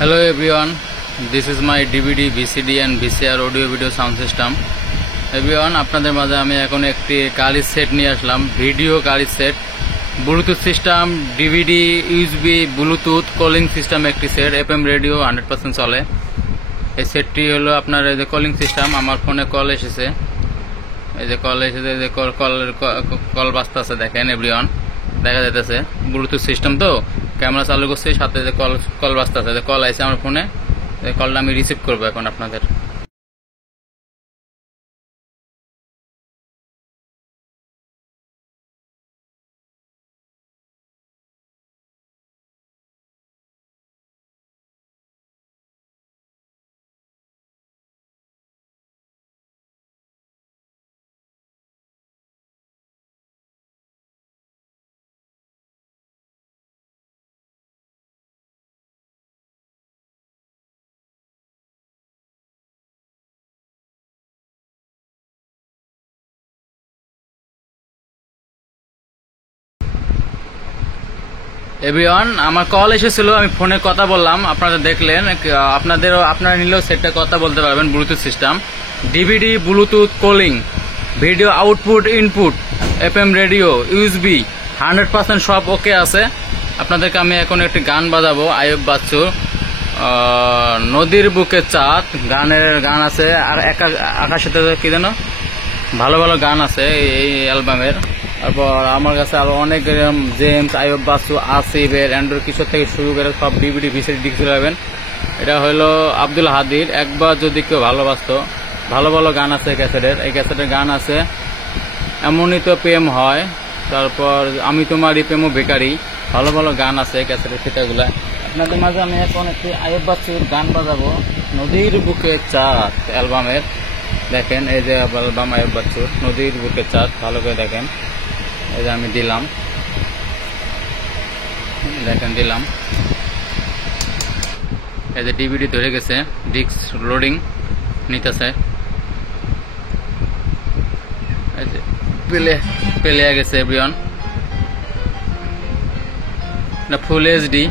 Hello everyone, this is my DVD, VCD and VCR audio video sound system. Everyone, আপনাদের মাঝে আমি এখন একটি গাড়ির সেট নিয়ে আসলাম, ভিডিও গাড়ির set, Bluetooth system, DVD, USB, Bluetooth calling system একটি সেট, এফএম রেডিও 100% চলে। এই সেটটি হলো আপনার এই যে কলিং সিস্টেম, আমার ফোনে কল এসেছে, এই যে কল এসেছে, এই যে কল বাজতেছে দেখেন এভরিওয়ান, দেখা যাইতেছে ব্লুটুথ সিস্টেম তো ক্যামেরা চালু করছি, সাথে যে কল বাজতেছে, যে কল আইছে আমার ফোনে, এই কলটা আমি রিসিভ করবো এখন আপনাদের। এভরিওয়ান, আমার কল এসেছিল, আমি ফোনে কথা বললাম, আপনারা দেখলেন। আপনারা নিলেও সেটটা কথা বলতে পারবেন। Bluetooth system, DVD, Bluetooth calling, video output, input, FM radio, USB 100% সব ওকে আছে। আপনাদেরকে আমি এখন একটি গান বাজাবো, আইয়ুব বাচ্চুর নদীর বুকে চাঁদ গান আছে, আর আকাশেতে কি যেন ভালো ভালো গান আছে এই অ্যালবামের। তারপর আমার কাছে আরো অনেক জেমস, আইয়ুব বাচ্চু, আসিফের, অ্যান্ড্রয়েড কিশোর থেকে শুরু করে সব ডিভিডি ভিসিডি দেখতে পাবেন। এটা হলো আব্দুল হাদির একবার যদি কেউ ভালোবাসতো, ভালো ভালো গান আছে ক্যাসেটের। এই ক্যাসেটের গান আছে এমনই তো প্রেম হয়, তারপর আমি তোমারই প্রেম বেকারি, ভালো ভালো গান আছে ক্যাসেটের ফিতাগুলা। আপনাদের মাঝে আমি এখন একটি আইয়ুব বাচ্চুর গান বাজাবো, নদীর বুকে চাঁদ অ্যালবামের। দেখেন এই যে অ্যালবাম আইয়ুব বাচ্চুর নদীর বুকে চাঁদ, ভালো করে দেখেন। এই যে আমি দিলাম, দেখেন দিলাম, এই যে ডিভিডি ধরে গেছে, ডিস্ক লোডিং নিতেছে, প্লে গেছে এভরিওয়ান। এটা ফুল এইচডি,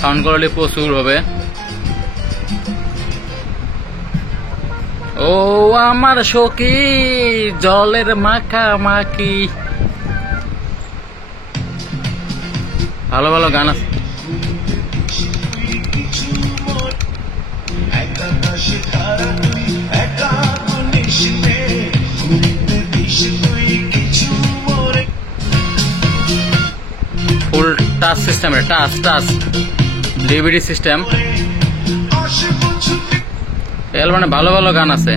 সাউন্ড কোয়ালিটি প্রচুর হবে। ও আমার সখী জলের মাখামাখি, ভালো ভালো গান আছে। ফুল touch system, touch DVD system, মানে ভালো ভালো গান আছে।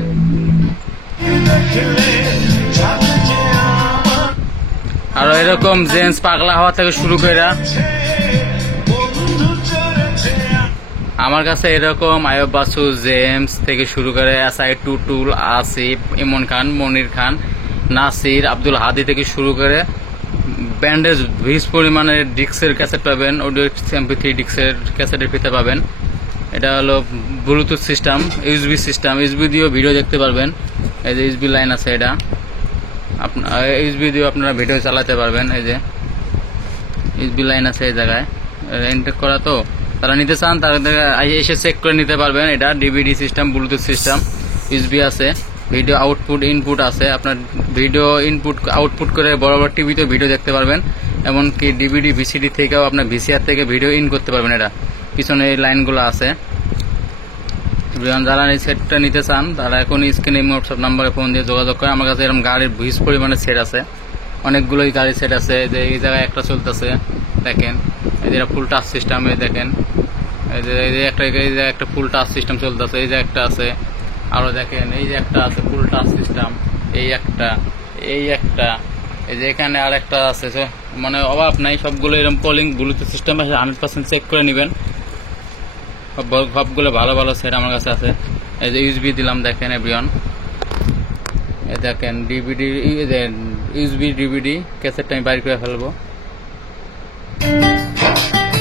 আর এরকম জেন্টস পাগলা হওয়া থেকে শুরু করে আমার কাছে এরকম আইয়ুব বাচ্চু, জেমস থেকে শুরু করে এসআই টুটুল, আসিফ, ইমন খান, মনির খান, নাসির, আব্দুল হাদি থেকে শুরু করে ব্যান্ডেজ ভিজ পরিমাণের ডিস্কের ক্যাসেট পাবেন, অডিও MP3 ডিস্কের ক্যাসেটের ফিতে পাবেন। এটা হলো Bluetooth system, USB system, USB দিয়েও ভিডিও দেখতে পারবেন। এই যে ইউএসবি লাইন আছে, এটা ইউএসবি দিয়েও আপনারা ভিডিও চালাতে পারবেন। এই যে ইউএসবি লাইন আছে এই জায়গায়, ইনটেক করা তো তারা নিতে চান তারা এসে চেক করে নিতে পারবেন। এটা DVD system, Bluetooth system, USB আছে, ভিডিও আউটপুট ইনপুট আছে। আপনার ভিডিও ইনপুট আউটপুট করে বড় বড় টিভিতে ভিডিও দেখতে পারবেন, এমনকি ডিভিডি ভিসিডি থেকেও আপনার ভিসিআর থেকে ভিডিও ইন করতে পারবেন। এটা পিছনে এই লাইনগুলো আছে। যারা এই সেটটা নিতে চান তারা এখন স্ক্রিনে হোয়াটসঅ্যাপ নাম্বারে ফোন দিয়ে যোগাযোগ করে। আমার কাছে এরকম গাড়ির ভিজ পরিমাণে সেট আছে, অনেকগুলোই গাড়ির সেট আছে। যে এই জায়গায় একটা চলতেছে দেখেন, এই যে ফুল টাচ সিস্টেম, দেখেন এই যে একটা ফুল টাচ সিস্টেম চলতেছে, এই যে একটা আছে, আরো দেখেন এই যে একটা আছে ফুল টাচ সিস্টেম, এই একটা এই যে এখানে আর একটা আছে, মানে অভাব নাই, সবগুলো এরকম কলিং ব্লুটুথ সিস্টেম আছে। 100% চেক করে নেবেন, সবগুলো ভালো ভালো সেট আমার কাছে আছে। এই যে ইউএসবি দিলাম, দেখেন এভরিওয়ান, এই দেখেন ডিভিডি, ইউএসবি ডিভিডি ক্যাসেটটা আমি বাইর করে ফেলবো।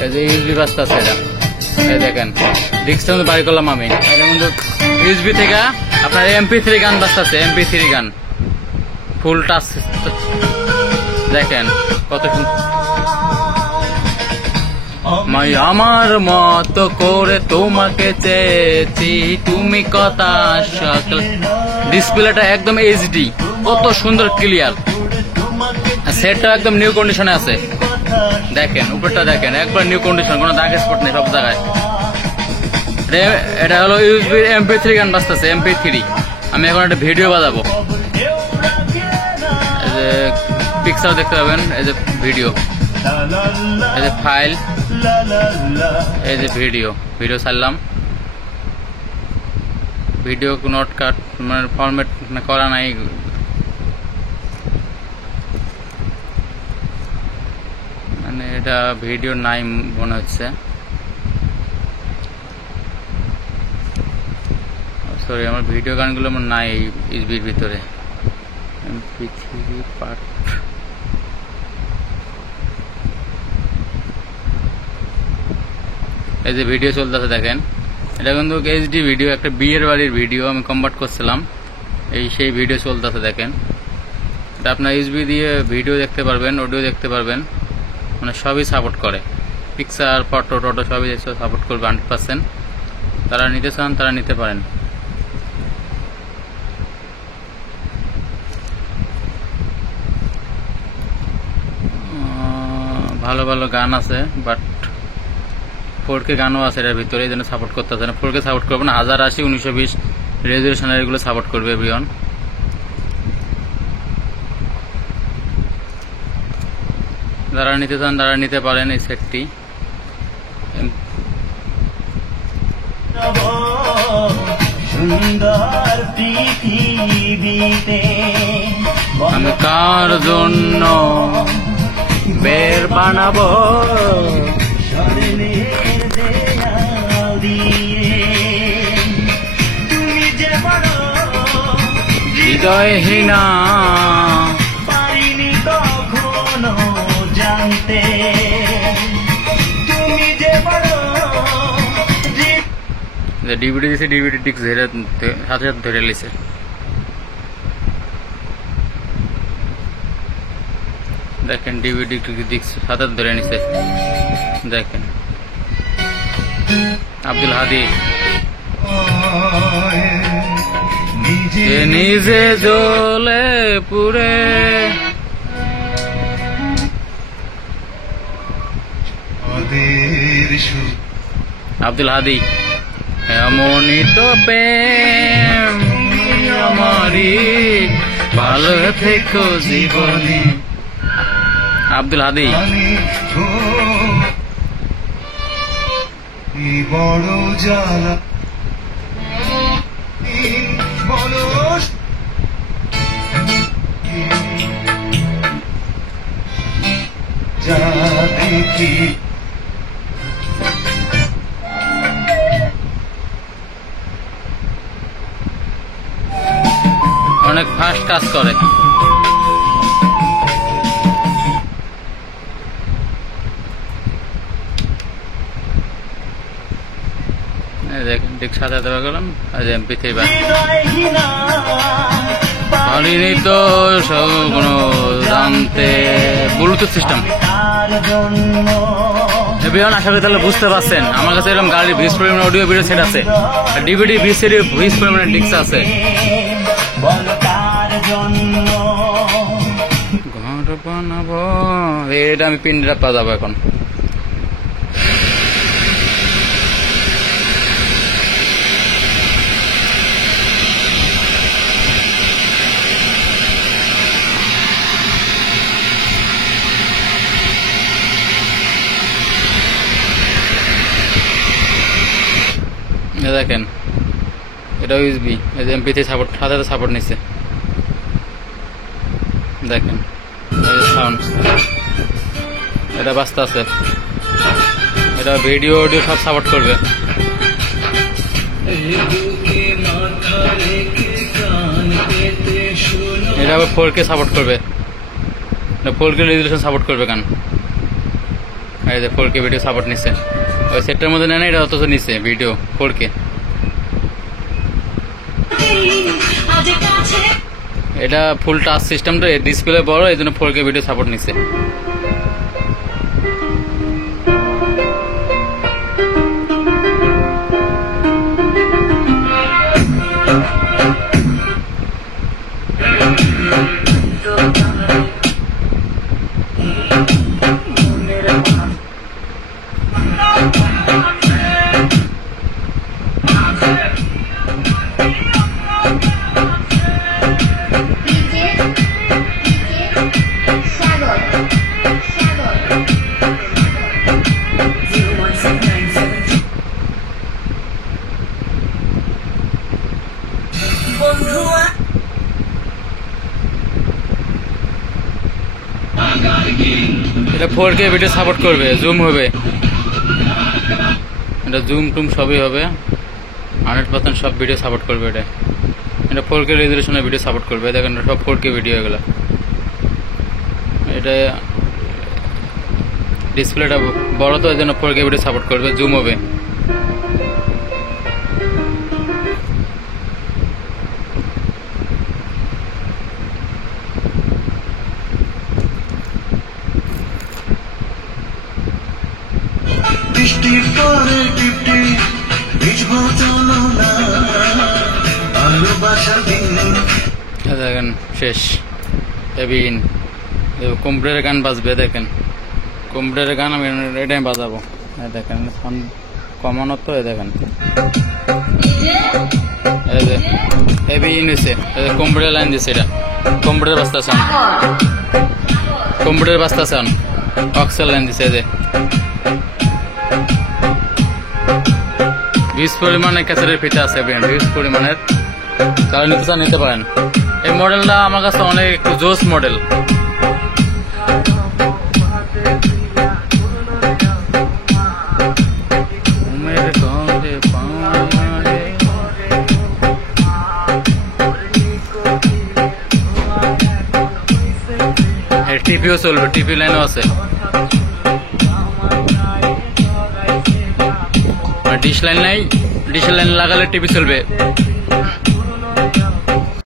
এই যে ইউএসবি বাস্তা আছে, এটা এই দেখেন ডিস্কটা বাইর করলাম আমি। এটা কিন্তু ইউএসবি থেকে আপনার MP3 গান বাজতেছে, MP3 গান ফুল টাচ, দেখেন কত মাই আমার মতো করে তোমাকে চেয়েছি, তুমি কথা সকল। ডিসপ্লেটা একদম এইচডি, কত সুন্দর ক্লিয়ার। সেটটা একদম নিউ কন্ডিশনে আছে, দেখেন উপরটা দেখেন, একবার নিউ কন্ডিশন, কোনো দাগ স্পট নেই সব জায়গায়। এটা হলো ইউএসবি MP3 গান বাজতেছে, MP3। আমি এখন একটা ভিডিও বাজাবো, এই যে পিকচার দেখতে পাবেন, এই যে ভিডিও, এই যে ফাইল, এই যে ভিডিও ছাড়লাম। ভিডিও নট কাট মানে ফরম্যাট করা নাই, মানে এটা ভিডিও নাই মনে হচ্ছে, সরি আমার ভিডিও গানগুলো আমার নাই ইউএসবির ভিতরে। MP3 পার্ট, এই যে ভিডিও চলতেছে দেখেন, এটা কিন্তু এইচডি ভিডিও, একটা বিয়ের বাড়ির ভিডিও আমি কনভার্ট করছিলাম, সেই ভিডিও চলতেছে দেখেন। এটা আপনার ইউএসবি দিয়ে ভিডিও দেখতে পারবেন, অডিও দেখতে পারবেন, মানে সবই সাপোর্ট করে, পিকচার ফটো টটো সবই সাপোর্ট করবে 100%। তারা নিতে চান তারা নিতে পারেন। ভালো ভালো গান আছে, বাট 4K গানও আছে এটার ভিতরে, এই জন্য সাপোর্ট করতেছে না। 4K সাপোর্ট করবে না, 1080 1920 রেজুলেশনের এগুলো সাপোর্ট করবে এভরিওয়ান। যারা নিতে চান তারা নিতে পারেন এই সেটটি। আমি কার জন্য বের বানাবো, হৃদয়হীনা পারিনি কখনো জানতে, তুমি যে বড়। ডিভিডি দিছে, ডিভিডি ডিস্ক সাথে সাথে ধরে লিছে। দেখেন ডিভিডি ডিস্ক সাথে ধরে নিছে, দেখেন আব্দুল হাদি নিজে জ্বলে পুরে। আব্দুল হাদি এমনই তো প্রেম আমারি, ভালো থেকো জীবনে। আব্দুল হাদি বড় জ্বালা বড় যা দেখি অনেক ফাস্ট কাজ করে। দেখেন ঠিক সাথে দেওয়া গেলাম, আজ MP3 পারিনি তো সব কোনো জানতে। ব্লুটুথ সিস্টেম এভরিওয়ান, আশা করি তাহলে বুঝতে পারছেন। আমার কাছে এরকম গাড়ির 20 পরিমাণ অডিও ভিডিও সেট আছে, ডিভিডি 20 পরিমাণ ডিস্ক আছে। ঘর বানাবো, এটা আমি পিন ড্রপ যাবো এখন। দেখেন এটা ইউএসবি, MP3 সাপোর্ট সাথে সাপোর্ট নিচ্ছে, দেখেন সাউন্ড, এটা বাজতে আছে, এটা ভিডিও অডিও সব সাপোর্ট করবে। এটা আবার 4K সাপোর্ট করবে, 4K রেজুলেশন সাপোর্ট করবে গান। এই যে 4K ভিডিও সাপোর্ট নিচ্ছে, ওই সেটটার মধ্যে নেয় না, এটা অথচ নিচ্ছে ভিডিও 4K। এটা ফুল টাচ সিস্টেমটা, ডিসপ্লে বড়, এই জন্য 4K ভিডিও সাপোর্ট নিচ্ছে। এটা 4K ভিডিও সাপোর্ট করবে, জুম হবে, এটা জুম টুম সবই হবে, 100% সব ভিডিও সাপোর্ট করবে। এটা 4K রেজুলেশনের ভিডিও সাপোর্ট করবে। দেখেন সব 4K ভিডিও এগুলো। এটা ডিসপ্লেটা বড় তো এই জন্য 4K ভিডিও সাপোর্ট করবে, জুম হবে। বৃষ্টির পরে টিপটি ভিজবো চলো না ভালোবাসার দিন। দেখেন শেষ। এবিন কম্পিউটারের গান বাজবে, দেখেন কম্পিউটারের গান আমি এটাই বাজাবো। দেখেন সাউন্ড কমানো তো, দেখেন এবিন হয়েছে, কম্পিউটার লাইন দিছে, এটা কম্পিউটার বাস্তা সাউন্ড, কম্পিউটার বাস্তা সাউন্ড অক্সেল লাইন দিছে। যে 20 পরিমাণের ক্যাসেটের ফিতা আছে, 20 পরিমাণের, যারা নিতে চান নিতে পারেন। এই মডেলটা আমার কাছে অনেক একটু জোস মডেল। টিপিও চলবে, টিপি লাইনও আছে, ডিশ লাইন নাই, ডিশ লাইন লাগালে টিপি চলবে।